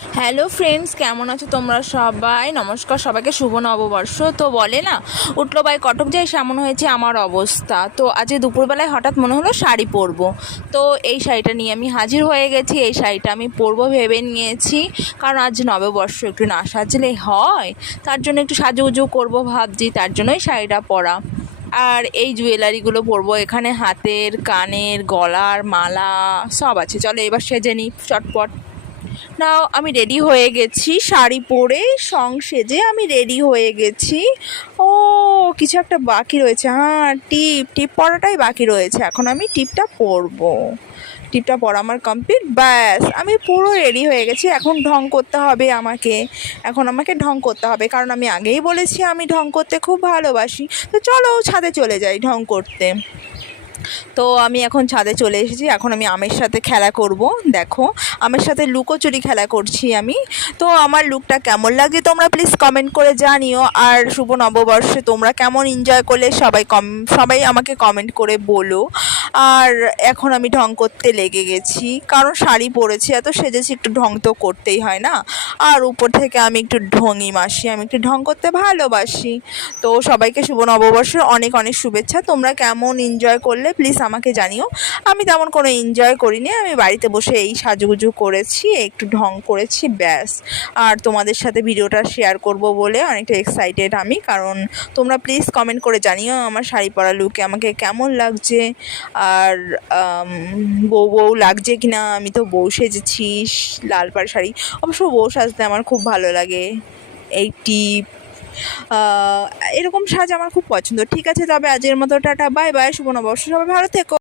Hello friends, কেমন আছো তোমরা সবাই? নমস্কার সবাইকে, শুভ নববর্ষ। তো বলে না, উঠলো বাই কটক যাই, সেমন হয়েছে আমার অবস্থা। তো আজকে দুপুরবেলায় হঠাৎ মনে হলো শাড়ি পরবো। তো এই শাড়িটা নিয়ে আমি হাজির হয়ে গেছি। এই শাড়িটা আমি পরবো ভেবে নিয়েছি, কারণ আজ নববর্ষ, একটু না সাজলে হয়। তার জন্য একটু সাজুগুজু করবো ভাবছি, তার জন্যই শাড়িটা পরা। আর এই জুয়েলারিগুলো পরবো, এখানে হাতের, কানের, গলার মালা সব আছে। চলো এবার সেজে নিই চটপট। নাও আমি রেডি হয়ে গেছি, শাড়ি পরে সেজে আমি রেডি হয়ে গেছি। ও, কিছু একটা বাকি রয়েছে। হ্যাঁ, টিপ পরাটাই বাকি রয়েছে। এখন আমি টিপটা পরবো। টিপটা পরা আমার কমপ্লিট, ব্যাস আমি পুরো রেডি হয়ে গেছি। এখন ঢং করতে হবে আমাকে। ঢং করতে হবে, কারণ আমি আগেই বলেছি আমি ঢং করতে খুব ভালোবাসি। তো চলো ছাদে চলে যাই ঢং করতে। তো আমি এখন ছাদে চলে এসেছি। এখন আমি আমের সাথে খেলা করব। দেখো, আমের সাথে লুকোচুরি খেলা করছি আমি। তো আমার লুকটা কেমন লাগে তোমরা প্লিজ কমেন্ট করে জানিও। আর শুভ নববর্ষে তোমরা কেমন এনজয় করলে সবাই আমাকে কমেন্ট করে বলো। আর এখন আমি ঢং করতে লেগে গেছি, কারণ শাড়ি পরেছি, এত সেজেছি, একটু ঢং তো করতেই হয় না। আর উপর থেকে আমি একটু ঢঙি মাসি, আমি একটু ঢং করতে ভালোবাসি। তো সবাইকে শুভ নববর্ষের অনেক অনেক শুভেচ্ছা। তোমরা কেমন এনজয় করলে প্লিজ আমাকে জানিও। আমি তেমন কোনো এনজয় করিনি, আমি বাড়িতে বসে এই সাজুগুজু করেছি, একটু ঢং করেছি, ব্যাস। আর তোমাদের সাথে ভিডিওটা শেয়ার করব বলে অনেকটা এক্সাইটেড আমি, কারণ তোমরা প্লিজ কমেন্ট করে জানিও আমার শাড়ি পরা লুকে আমাকে কেমন লাগছে। আর বউ লাগছে কি না। আমি তো বউ সেজেছি, লাল পাড় শাড়ি। অবশ্য বউ সাজতে আমার খুব ভালো লাগে। এই টিপ, এরকম সাজ আমার খুব পছন্দ। ঠিক আছে, তবে আজকের মতো টাটা, বাই বাই, শুভ নববর্ষ, সবাই ভালো থেকো।